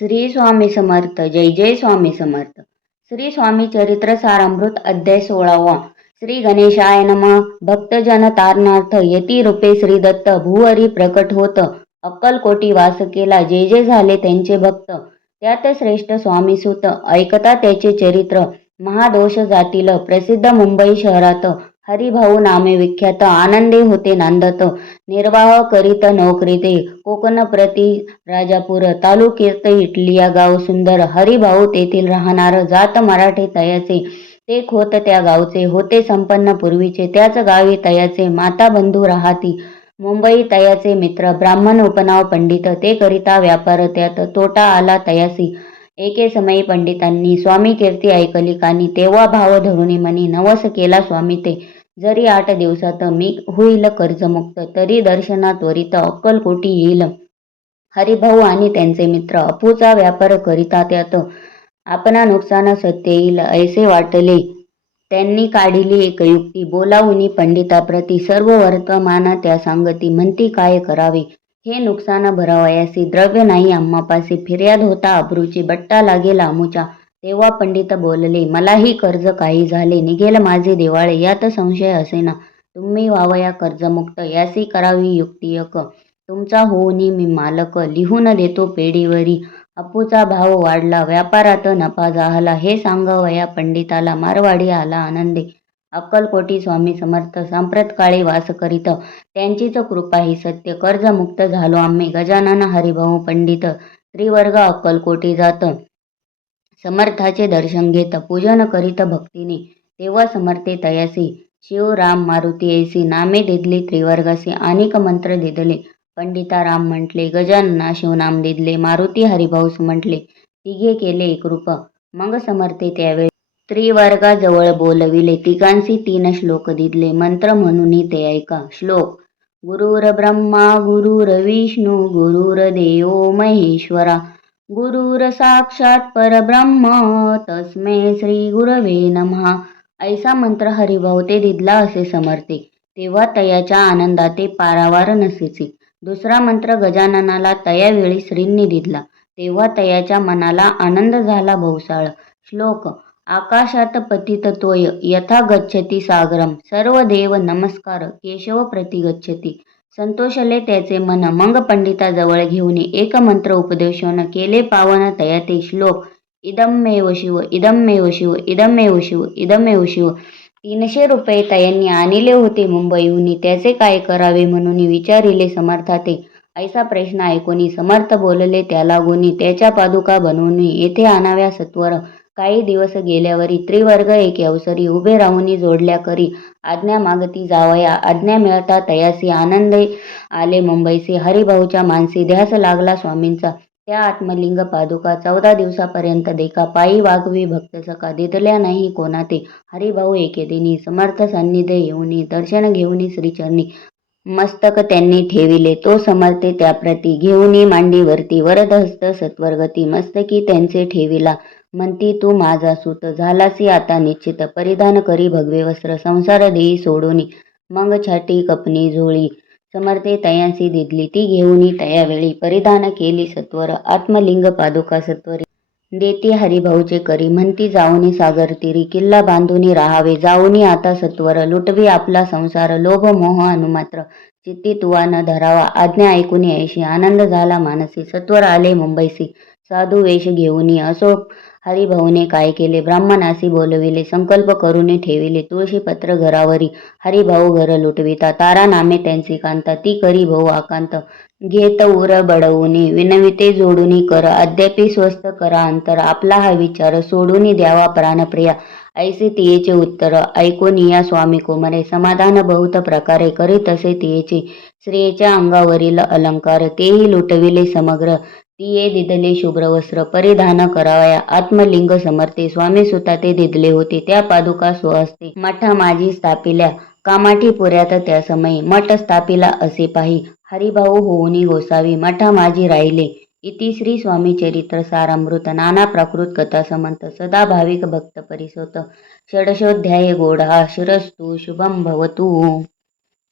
श्री स्वामी समर्थ जय जय स्वामी समर्थ. श्री स्वामी चरित्र सारामृत अध्याय सोळावा. श्री गणेशाय नम. भक्तजन तारणार्थ यती रूपे श्री दत्त. भुवरी प्रकट होत. अक्कलकोटी वास केला. जे जे झाले त्यांचे भक्त. त्यात श्रेष्ठ स्वामी सुत. ऐकता त्याचे चरित्र. महादोष जातील. प्रसिद्ध मुंबई शहरात. हरिभाऊ नामे विख्यात आनंदी होते नांदत. निर्वाह करीत नोकरीते कोकण प्रति राजापूर तालुक्यात इटलिया गाव सुंदर. हरिभाऊ तेथील राहणार जात मराठी तयाचे. ते खोत त्या गावचे होते संपन्न पूर्वीचे. त्याच गावी तयाचे माता बंधू राहाती. मुंबई तयाचे मित्र ब्राह्मण उपनाव पंडित. ते करिता व्यापार त्यात तोटा आला तयासी. एके समयी पंडितांनी स्वामी कीर्ती ऐकली. कानी तेव्हा भाव धरुणी मनी नवस केला स्वामी ते जरी आठ दिवसात मी होईल कर्जमुक्त तरी दर्शना त्वरित अक्कलकोटी येईल. हरिभाऊ आणि त्यांचे मित्र अपूचा व्यापार करिता त्यात आपणा नुकसान सत्य येईल ऐसे वाटले. त्यांनी काढिली एक युक्ती बोलावूनी पंडिताप्रती सर्व वर्तमान त्या सांगती म्हणती काय करावे? हे नुकसान भरावयासी द्रव्य नाही आम्हापासी फिर्याद होता अब्रूची बट्टा लागेल आमुच्या तेव्हा पंडित बोलले मलाही कर्ज काही झाले निघेल माझे दिवाळे यात संशय असेना. तुम्ही व्हावया कर्जमुक्त यासी करावी युक्तियक तुमचा होऊनी मी मालक लिहून देतो पेढीवरी. अपूचा भाव वाढला व्यापारात नफा जाहला हे सांगवया पंडिताला मारवाडी आला आनंदे. अक्कलकोटी स्वामी समर्थ सांप्रत काळी वास करीत. त्यांचीच कृपा ही सत्य कर्जमुक्त झालो आम्ही. गजानन हरिभाऊ पंडित त्रिवर्ग अक्कलकोटी जात. समर्थाचे दर्शन घेत पूजन करीत भक्तीने. तेव्हा समर्थे तयासी. शिव राम मारुती ऐसी नामे दिदली त्रिवर्गासी अनेक मंत्र दिदले. पंडिता राम म्हटले गजानना शिवनाम दिदले. मारुती हरिभाऊस म्हटले तिघे केले एकरूप मग समर्थे त्यावेळी. त्रिवर्गाजवळ बोलविले. तिघांशी तीन श्लोक दिदले. मंत्र म्हणून ते ऐका. श्लोक. गुरुर ब्रह्मा गुरुर विष्णू गुरुर देव महेश्वरा. गुरुर साक्षात परब्रह्म। तस्मै श्री गुरवे नमहा ऐसा मंत्र हरिभवते दिदला असे समर्थे। तेव्हा तयाच्या आनंदाते पारावार नसेचे दुसरा मंत्र गजाननाला तयावेळी श्रींनी दिदला। तेव्हा तयाच्या मनाला आनंद झाला भौसाळ। श्लोक आकाशात पतित तोय यथा गच्छती सागरम। सर्व देव नमस्कार केशव प्रति गच्छती। संतोषले त्याचे मन मग पंडिताजवळ घेऊन एक मंत्र उपदेशन केले पावन तयाते श्लोक. इदमेव शिव इदमेव शिव इदमेव शिव इदमेव शिव. तीनशे रुपये तयांनी आणले होते मुंबईहून. त्याचे काय करावे म्हणून विचारिले समर्थाते. ऐसा प्रश्न ऐकून समर्थ बोलले त्याला गुणी. त्याच्या पादुका बनवून येथे आणाव्या सत्वर. काही दिवस गेल्यावरी त्रिवर्ग एक अवसरी उभे राहून जोडल्या करी. आज्ञा मागती जावया. आज्ञा मिळता तयासी आनंद आले मुंबईसी हरिभाऊच्या मानसी ध्यास लागला स्वामींचा. त्या आत्मलिंग पादुका चौदा दिवसापर्यंत देखा पायी वागवी भक्त सका दिदल्या नाही कोणा ते हरिभाऊ एके दिनी समर्थ सान्निध्य येऊनी दर्शन घेऊनी श्रीचरणी. मस्तक त्यांनी ठेविले. तो समर्थे त्याप्रती घेऊनी मांडीवरती वरदहस्त सत्वरगती मस्तकी त्यांचे ठेविला. म्हणती तू माझा सूत झालासी आता निश्चित परिधान करी भगवे वस्त्र संसार देई सोडोनी मग छाटी कपनी झोळी समर्थे तयांसी दिदली ती घेऊनी तयावेळी परिधान केली सत्वर आत्मलिंग पादुका सत्वरी देती हरिभाऊचे करी म्हणती जाऊनी सागर तिरी किल्ला बांधूनी राहावे जाऊनी आता सत्वर लुटवी आपला संसार लोभ मोह अनुमात्र चित्ती तुवा न धरावा आज्ञा ऐकून ऐशी आनंद झाला मानसी सत्वर आले मुंबईसी साधू वेश घेऊनी असो हरिभाऊने काय केले? ब्राह्मणासी बोलविले संकल्प करून ठेविले तुळशी पत्र घरावरी हरिभाऊ घर लुटविता तारा नामे त्यांची कांता ती करी भाऊ आकांत. घेत उर बडवून विनविते जोडूनी कर अद्यापी स्वस्त करा अंतर आपला हा विचार सोडून द्यावा प्राणप्रिया. ऐसे तियेचे उत्तर ऐकून या स्वामी कुमारे समाधान बहुत प्रकारे करीत असे तियेचे. स्त्रियेच्या अंगावरील अलंकार तेही लुटविले समग्र. तिये दिदले शुभ्र वस्त्र परिधान करावया. आत्मलिंग समर्थे स्वामी सुता ते दिदले होते. त्या पादुका स्वहस्ते मठा माझी स्थापिल्या. कामाठी पुऱ्यात त्या समयी मठ स्थापिला असे पाही. हरिभाऊ होऊनी गोसावी मठा माझी राहिले. इति श्री स्वामी चरित्र सारामृत नाना प्राकृत कथा समंत सदा भाविक भक्त परिसोत. षडशोध्याय गोढा शिरस्तु शुभम भवतु.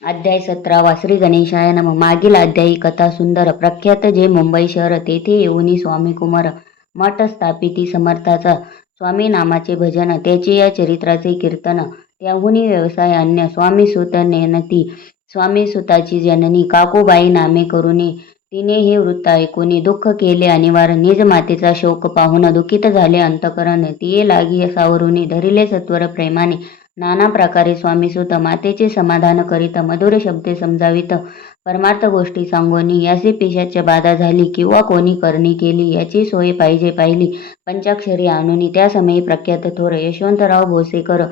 अध्याय सतरावा श्री गणेशाय नम. मागील अध्यायी कथा सुंदर. प्रख्यात जे मुंबई शहर तेथे येऊनी स्वामी कुमार मठ स्थापिती समर्थाचा स्वामी नामाचे भजन त्याचे या चरित्राचे कीर्तन त्याहुनी व्यवसाय अन्य स्वामी सुत नेनती स्वामी सुताची जननी काकूबाई नामे करुणी तिने हे वृत्त ऐकून दुःख केले अनिवार निज मातेचा शोक पाहून दुःखित झाले अंतकरण तिये लागी सावरुनी धरिले सत्वर प्रेमाने नाना प्रकारे स्वामीसुत मातेचे समाधान करीत मधुर शब्दे समजावित. परमार्थ गोष्टी सांगोनी याची पेशाच्या बाधा झाली किंवा कोणी करणी केली याची सोय पाहिजे पाहिली. पंचाक्षरी आणून त्या समयी प्रख्यात थोर यशवंतराव भोसेकर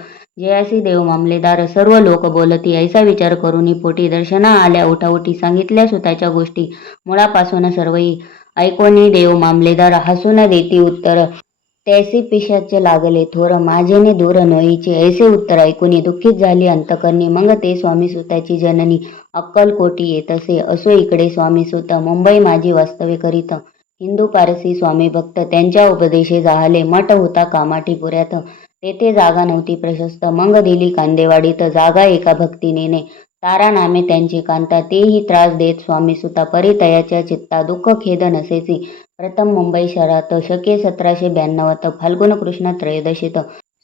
जयासी देव मामलेदार सर्व लोक बोलती ऐसा विचार करून पोटी दर्शना आल्या उठाउठी सांगितल्या सुताच्या गोष्टी. मुळापासून सर्वही ऐकोनी देव मामलेदार हसून देती उत्तर. त्याचे पिशाचे लागले थोर माझेने दूर नोईचे ऐसे उत्तर ऐकून दुःखित झाली. अंतकरणी मग ते स्वामी सुताची जननी अक्कलकोटी येतसे असो. इकडे स्वामी सुत मुंबई माझी वास्तव्य करीत. हिंदू पारसी स्वामी भक्त त्यांच्या उपदेशे जाहले मठ होता कामाठीपुऱ्यात. तेथे जागा नव्हती प्रशस्त. मग दिली कांदेवाडीत. जागा एका भक्तिनीने तारा नामे त्यांची कांता. तेही त्रास देत स्वामी सुता. परितयाच्या चित्ता दुःख खेद नसेची प्रथम मुंबई शहरात शके सतराशे ब्याण्णवात फाल्गुन कृष्ण त्रयोदशीत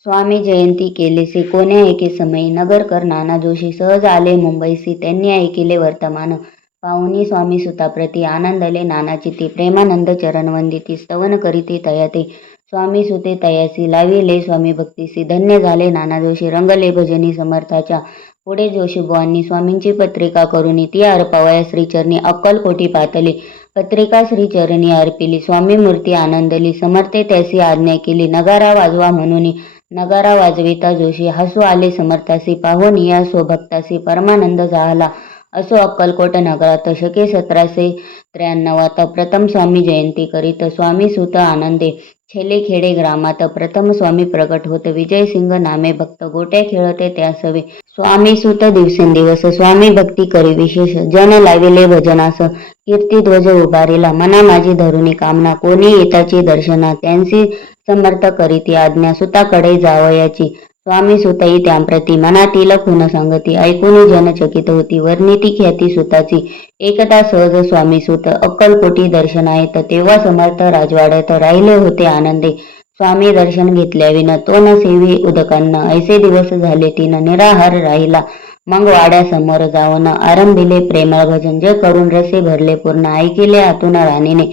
स्वामी जयंती केलेसी. कोण्या एके समयी नगरकर नाना जोशी सहज आले मुंबईसी. त्यांनी ऐकिले वर्तमान पाहुणी स्वामी सुताप्रती आनंदले नानाची ती प्रेमानंद चरणवंदिती स्तवन करीती तयाते. स्वामी सुते तयासी लाविले स्वामी भक्तीसी. धन्य झाले नाना जोशी रंगले भजनी समर्थाच्या. पुढे जोशीबुवांनी स्वामींची पत्रिका करून ती अर्पावया श्रीचरणी अक्कलकोटी पातली. पत्रिका श्रीचरणी अर्पिली स्वामी मूर्ती आनंदली समर्थे त्यासी आज्ञा केली नगारा वाजवा म्हणून नगारा वाजविता जोशी हसू आले समर्थासी पाहून या स्वभक्तासी परमानंद झाला असो अक्कलकोट नगरात शके सतराशे त्र्याण्णवात प्रथम स्वामी जयंती करीत स्वामी सुत आनंदे छेलेखेडे ग्रामात प्रथम स्वामी प्रगट होत विजय सिंग नामे भक्त गोट्या खेळते त्यासवे स्वामी सुत दिवसेंदिवस स्वामी भक्ती करी विशेष जन लाविले भजनास कीर्ती ध्वज उभारीला मना माझी धरुणी कामना कोणी येताची दर्शना त्यांची समर्थ करीती आज्ञा सुताकडे जावयाची स्वामी सुताई त्यांप्रती मनातील खुन सांगती ऐकून जनचकित होती वर्णिती ख्याती सुताची एकदा सहज स्वामी सुत अक्कलकोटी दर्शनायत तेव्हा समर्थ राजवाड्यात राहिले होते आनंदे स्वामी दर्शन घेतल्याविन तो न सेवी उदकांना. ऐसे दिवस झाले तिनं निराहार राहिला. मग वाड्यासमोर जाऊन आरंभिले प्रेमळ भजन. जे करून रसे भरले पूर्ण ऐकिले आतून राणीने.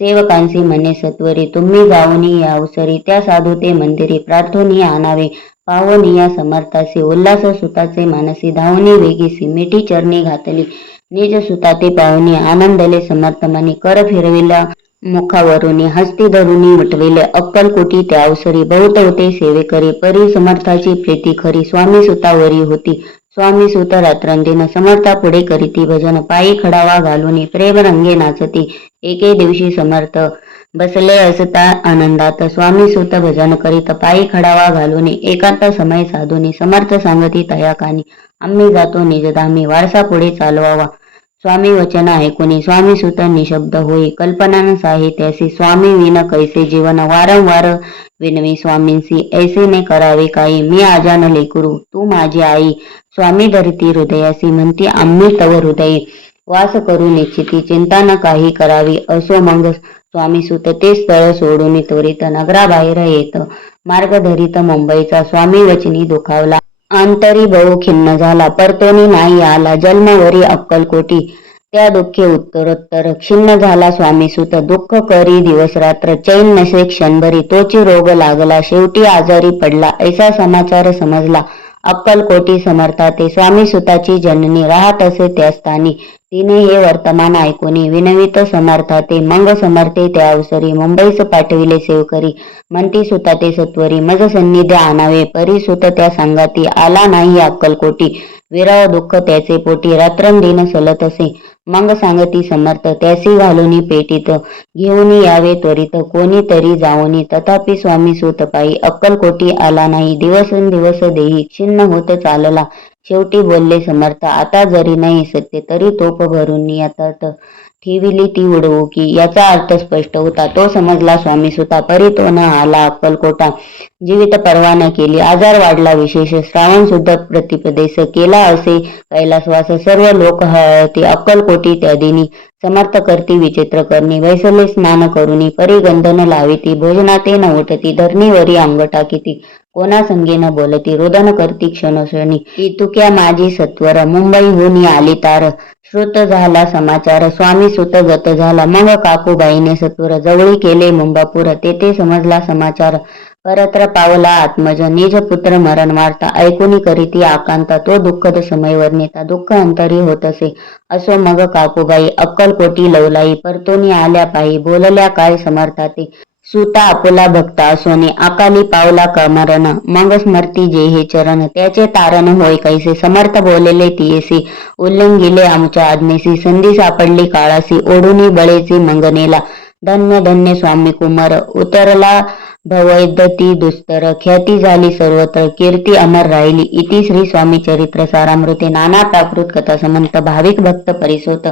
सेवकांसी म्हणे सत्वरी तुम्ही जाऊनी या अवसरी त्या साधू ते मंदिरी प्रार्थोनी आणावे. पावनी या समर्थासी उल्हास सुताचे मानसी धावनी वेगीसी मिठी चरणी घातली. निज सुताते ते पाहुणी आनंदले समर्थमनी कर फिरविला मुखावरूनी हस्ती धरुनी वटविले अक्कलकोटी त्या अवसरी बहुत होते. सेवेकरी परी समर्थाची प्रीती खरी. स्वामी सुतावरी होती. स्वामी सुत रात्रंदिन समर्था पुढे करीती. भजन पायी खडावा घालून प्रेम रंगे नाचती. एके दिवशी समर्थ बसले असता आनंदात. स्वामी सुत भजन करीत पायी खडावा घालून एकांत समय साधून समर्थ सांगती तया कानी. आम्ही जातो निजधामी. वारसा पुढे चालवावा. स्वामी वचन आहे. कोणी स्वामी सुत निशब्द होई कल्पना साहित्यासी स्वामी विन कैसे जीवन वारंवार विनवी स्वामींसी ऐसे ने करावे काही. मी आजान लेकरू तू माझी आई. स्वामी धरती हृदयासी म्हणती आम्ही तव हृदय. वास करू निश्चिती चिंता न काही करावी. असो मग स्वामी सुत ते स्थळ सोडून त्वरित नगराबाहेर येत. मार्ग धरित मुंबईचा स्वामी वचनी दुखावला. आंतरी बहु खिन्न झाला परतोनी नाही आला. जन्मवरी अक्कलकोटी. त्या दुःखे उत्तरोत्तर क्षिन्न झाला स्वामी सुत दुःख करी दिवस रात्र चैन नसे क्षणभरी तोची रोग लागला शेवटी आजारी पडला ऐसा समाचार समजला अक्कलकोटी समर्था ते स्वामी सुताची जननी राहत असे त्या स्थानी तिने हे वर्तमान ऐकून विनवित समर्थाते मंग समर्थे त्या अवसरी मुंबईस पाठविले सेवकरी म्हणती सुता ते सत्वरी मज सन्निध्य आणावे परी सुत त्या सांगाती आला नाही अक्कलकोटी विराव दुःख त्याचे पोटी रात्रंदिन सलत असे मंग सांगती समर्थ त्यासी घालून पेटीत घेऊन यावे त्वरित कोणीतरी जाऊनी तथापि स्वामी सुत पायी अक्कलकोटी आला नाही दिवसेंदिवस देही छिन्न होत चालला शेवटी बोलले समर्थ आता जरी नाही सत्य तरी तोप भरून ठेविली ती उडवू की याचा अर्थ स्पष्ट होता. तो समजला स्वामी सुता परी तो न आला अक्कलकोटा. जीवित परवाना केली आजार वाढला विशेष. श्रावण शुद्ध प्रतिपदेश केला असे कैलासवास. सर्व लोक हळती अक्कलकोटी त्या दिनी समर्थ करती विचित्र करणी वैसले स्नान करुनी. परिगंधन लाविती भोजनाते न उठती धरणीवरी अंग टाकीती कोणा संगीन बोलती? रोदन करती क्षणोक्षणी. इतुक्या माझी सत्वर मुंबईहून आली तार. श्रुत झाला समाचार. स्वामी सुत गत झाला. मग काकूबाईने सत्वर जवळी केले मुंबापूर. तेथे समजला समाचार. परत्र पावला आत्मज. निज पुत्र मरण वार्ता. ऐकुनी करीती आकांता. तो दुःखद समय वर्णिता दुःख अंतरी होत असे असो मग काकूबाई. अक्कलकोटी लवलाई. परतोनी आल्या पायी. बोलल्या काय समर्थाते? सुता आपुला भक्ता सोने अकाली पावला कमरण मग स्मरती जे हे चरण त्याचे तारण होय कैसे? समर्थ बोलले तियेसी उल्लंघिले आमच्या आज्ञेसी संधी सापडली काळासी ओढूनी बळेची मंगनेला. धन्य धन्य स्वामी कुमार. उतरला भवैदती दुस्तर. ख्याती झाली सर्वत्र. कीर्ती अमर राहिली. इति श्री स्वामी चरित्र सारामृते. नाना प्राकृत कथा समंत. भाविक भक्त परिसोत.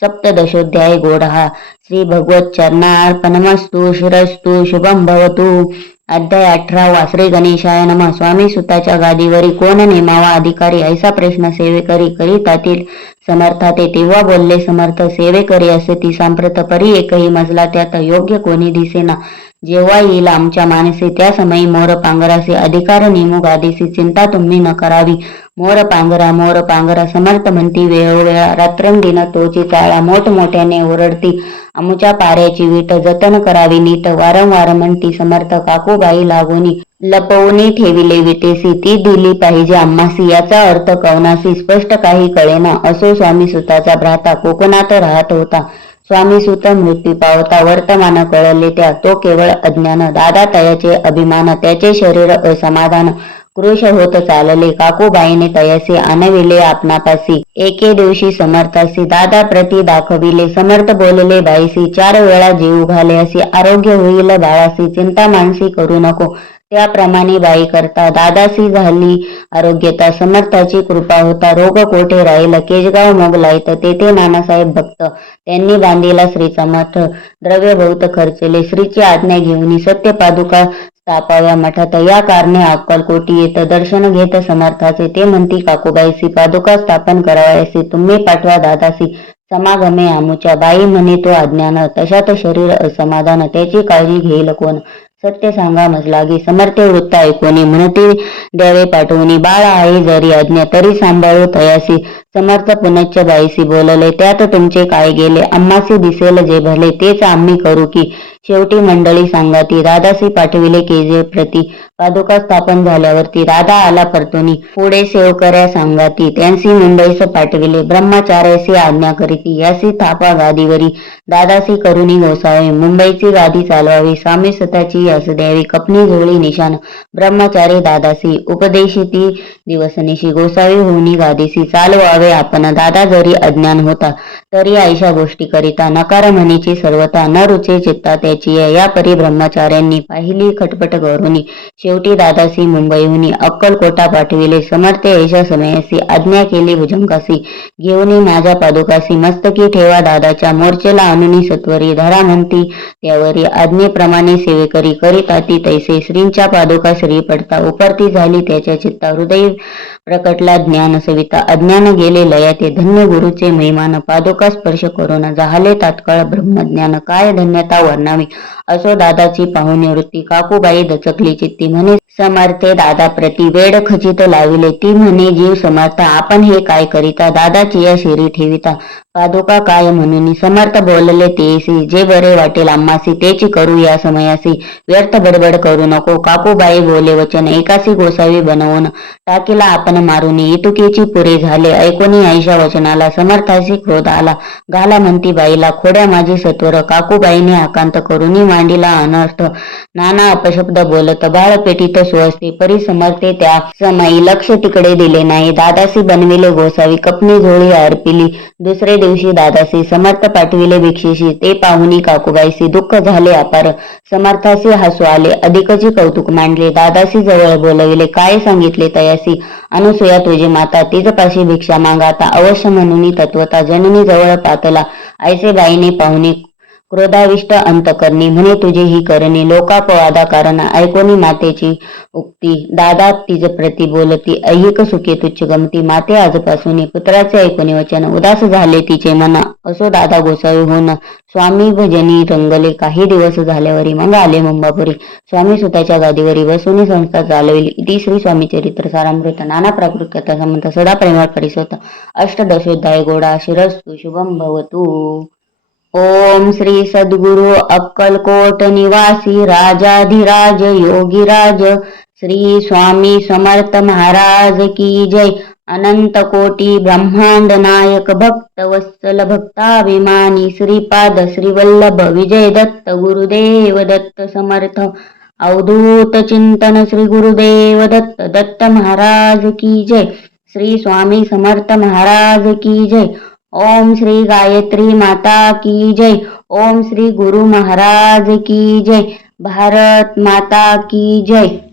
सप्तदशोध्याय गोडहा. श्री भगवत चरणार्पणमस्तु शिरस्तु शुभम भवतु. अध्याय अठरावा श्री गणेशाय नम. स्वामी सुताच्या गादीवरी कोण नेमावा अधिकारी? ऐसा प्रश्न सेवेकरी करीतातील समर्थाते तेव्हा बोलले समर्थ सेवेकरी असे ती सांप्रत परी एकही मजला त्यात योग्य कोणी दिसेना. जेव्हा येईल आमच्या माणसे त्या समयी मोर पांघरासे अधिकार नेमू गादीसी. चिंता तुम्ही न करावी. मोर पांगरा मोर पांगरा समर्थ म्हणती वेळोवेळा. रात्रंदिन तोची चाळा मोठमोठ्याने ओरडती. आमच्या पाऱ्याची वीट जतन करावी नीट वारंवार म्हणती समर्थ काकूबाई लागोनी. लपवणी ठेविले विटेसी ती दिली पाहिजे आम्हासी. याचा अर्थ कवनासी स्पष्ट काही कळेना. असो स्वामी सुताचा भ्राता कोकणात राहत होता. स्वामी सुत मृत्यू पावता वर्तमान कळले त्या. तो केवळ अज्ञान. दादा तयाचे अभिमान त्याचे शरीर असमाधान. क्रोश होत चालले. काकूबाईने तयासी आणविले आपणापासी. एके दिवशी समर्थासी. दादा प्रती दाखविले. समर्थ बोलले बाईसी चार वेळा जीव घाले. असे आरोग्य होईल बाळासी. चिंता मानसी करू नको. त्याप्रमाणे बाई करता दादासी झाली. आरोग्यता समर्थाची कृपा होता. रोग कोठे राहील? केजगाव मोगलायत तेथे नानासाहेब भक्त. त्यांनी बांधिला श्रीचा मठ. द्रव्य बहुत खर्चले. श्रीची आज्ञा घेऊन सत्य पादुका स्थापाव्या मठात. या कारणे अक्कलकोटी येत दर्शन घेत समर्थाचे. ते म्हणती काकूबाईसी पादुका स्थापन करावयासी. तुम्ही पाठवा दादासी. समागमे आमुच्या. बाई म्हणे तो अज्ञान तशात शरीर असमाधान त्याची काळजी घेईल कोण? सत्य सांगा मजलागी समर्थ वृत्त ऐकोनी म्हणती द्यावे पाठवणी बाळ आहे जरी आज्ञा तरी सांभाळू तयासी समर्थ पुनच्च बाईसी बोलले त्यात तुमचे काय गेले आम्हासी दिसेल जे भले तेच आम्ही करू की शेवटी मंडळी सांगाती दादासी पाठविले केजे प्रती पादुका स्थापन झाल्यावरती राधा आला परतोनी. पुढे सेवकऱ्या सांगाती त्यांसी मुंबईस पाठविले ब्रह्मचार्यासी आज्ञा करीती यासी थापा गादीवरी दादासी करुणी गोसावे मुंबईची गादी चालवावी स्वामी स्वतःची यास द्यावी कपनी झोळी निशान ब्रह्मचारी दादासी उपदेशिती दिवसनिशी गोसावी होऊनी गादीसी चालवावे आपण दादा जरी अज्ञान होता तरी आयशा गोष्टी करिता नकार म्हणीची सर्वता न रुचे चित्ता त्याची या परी ब्रह्मचार्यांनी पाहिली खटपट गौरुनी शेवटी दादासी मुंबईहुनी अक्कलकोटा पाठविले. समर्थ ऐशा समयासी आज्ञा केली भुजंगासी. घेऊन माझ्या पादुकासी. मस्तकी ठेवा दादाच्या मोर्चेला अनुनी सत्वरी. धरा म्हणती त्यावरी. आज्ञेप्रमाणे सेवेकरी करिता ती तैसे. श्रींच्या पादुका श्री पडता. उपरती झाली त्याच्या चित्ता. हृदय प्रकटला ज्ञान सविता. अज्ञान गेले लयाते. धन्य गुरुचे महिमान. पादुका स्पर्श करून झाले तात्काळ ब्रह्मज्ञान काय धन्यता वर्णावी? असो दादाची पाहुणे वृत्ती. काकूबाई दचकली चित्ती म्हणे समर्थे दादा प्रति वेड खचित लाविले. ती म्हणे जीव समर्थ. आपण हे काय करिता? दादाची या शिरी ठेविता. पादुका काय म्हणून? समर्थ बोलले तेसी. जे बरे वाटेल आम्हासी तेची करू या समयासी. व्यर्थ बडबड करू नको. काकूबाई बोले वचन एकासी गोसावी बनवून. टाकीला आपण मारून. इतुकीची पुरे झाले. ऐकोनी ऐशा वचनाला समर्थाशी क्रोध आला. घाला म्हणती बाईला. खोड्या माझी सत्वर. काकूबाईने आकांत करुनी मांडीला अनर्थ. नाना अपशब्द बोलत बाळ पेटीत सुअसते परी समजते त्या समयी लक्ष तिकडे दिले नाही. दादासी बनविले गोसावी. कपनी झोळी अर्पिली दुसरे दिवशी दादासी समर्थ पाठविले भिक्षेशी. ते पाहुणी काकूबाईशी दुःख झाले अपार. समर्थासी हसू आले. अधिकची कौतुक मांडले. दादासी जवळ बोलविले. काय सांगितले तयासी? अनुसूया तुझी माता तिजपाशी भिक्षा मागाता अवश्य म्हणून तत्वता जननी जवळ पातला. ऐसे बाईने पाहुणे क्रोधाविष्ट अंतकरणी म्हणे तुझे ही करणी लोकापवादा कारण ऐकोनी मातेची उक्ती. दादा तिज प्रती बोलती ऐहिक सुखे तुच्छ गमती. माते आजपासून पुत्राचे ऐकोनी वचन उदास झाले तिचे मन असो दादा गोसावी होऊन स्वामी भजनी रंगले काही दिवस झाल्यावरी मग आले मुंबापुरी. स्वामी सुताच्या गादीवरी बसून संस्था चालविली. इति श्री स्वामी चरित्र सारामृत. नाना प्राकृत कथा संबंध सदा प्रेमळ परिसोत. अष्टदशोध्याय गोडा शिरस्तु शुभम भवतू. ओम श्री सद्गुरु अक्कलकोट निवासी राजाधिराज योगीराज श्री स्वामी समर्थ महाराज की जय। अनंत कोटी ब्रह्मांड नायक भक्त वत्सल भक्ताभिमानी श्रीपाद श्रीवल्लभ विजय दत्त गुरुदेव दत्त समर्थ। अवधूत चिंतन श्री गुरुदेव दत्त दत्त महाराज की जय। श्री स्वामी समर्थ महाराज की जय। ओम श्री गायत्री माता की जय। ओम श्री गुरु महाराज की जय। भारत माता की जय।